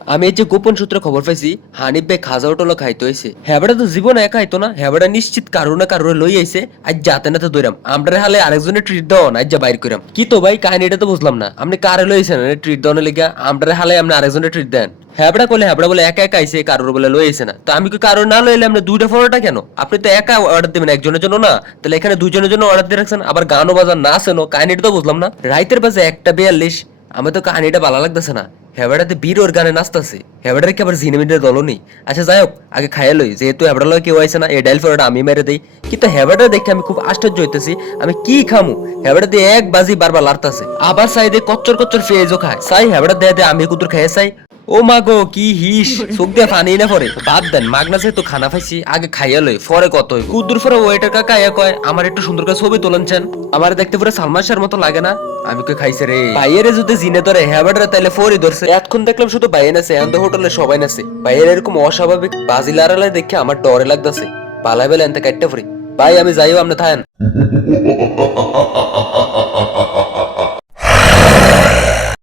আমি এই যে গোপন সূত্রে খবর পাইছি হানিফ ভাই খাজা হোটেল খাইতে হয়েছে। হেবাটা তো জীবনে একা খাইতো না, হেবাটা নিশ্চিত কারো না কারো লই আইছে। আজ যাতে না তো দইরাম আমরা হালে আরেকজনের ট্রিট দেওয়া আজ যা বাইর করাম। কি তো ভাই কাহিনীটা তো বুঝলাম না, আপনি কারে লইছেন ট্রিট দেওয়ার লেগে? আমরা হালে আপনি আরেকজনের ট্রিট দেন। হেবড়া করলে হেবড়া বলে একা একা আইছে, কারোর বলে লই আইছে না। তো আমি কি কারো না লইলে আপনি দুইটা ফটোটা কেন? আপনি তো একা অর্ডার দিবেন, একজনের জন্য না। তাহলে এখানে দুইজনের জন্য অর্ডার দিয়ে রাখছেন, আবার গানও বাজার না আসেন। কাহিনীটা তো বুঝলাম না। রাইতের বাজে 1:42, আমার তো কাহিনীটা ভালো লাগতেছে না। হেবাটাতে বীর ওর গানে নাচতেছে, হেবাটার কি আবার জিনেমিনের দলও নেই। আচ্ছা যাই হোক, আগে খাইয়া লই, যেহেতু হেবাটা লয় কেউ আইছে না, এই ডাইল ফেরোটা আমি মেরে দেই। কিন্তু হেবাটা দেখে আমি খুব আশ্চর্য হইতেছি, আমি কি খামু? হেবাটা দিয়ে এক বাজি বারবার লাড়তাছে, আবার চাই দিয়ে কচ্চর কচ্চর ফেজও খায়। চাই হেবাটা দেয়া দিয়ে আমি কুতুর খাইয়ে চাই। ও মা গো কি হিস, চোখ দিয়ে পানি না পরে। বাদ দেন, মাগনা যেহেতু খানা খাইছি, আগে খাইয়া লই, পরে কত হইব। কুদ্দুর পরে ওয়েটার কাকা আয়া কয় আমার একটু সুন্দর করে ছবি তোলেন চান। আমার দেখতে পুরো সালমান শাহর মতো লাগে না? আমি কই খাইছে রে বাইরে যদি জিনে ধরে হেবাডারে তাইলে ফরি ধরছে। এতক্ষণ দেখলাম শুধু বাইরে নাছে, এখন তো হোটেলে সবাই নাছে। বাইরে এরকম অস্বাভাবিক বাজি লাড়ালে দেখে আমার ডরে লাগতাছে। পালাই বেলা এনতে কাটতে ফরি। ভাই আমি যাইও, আপনি থাকেন।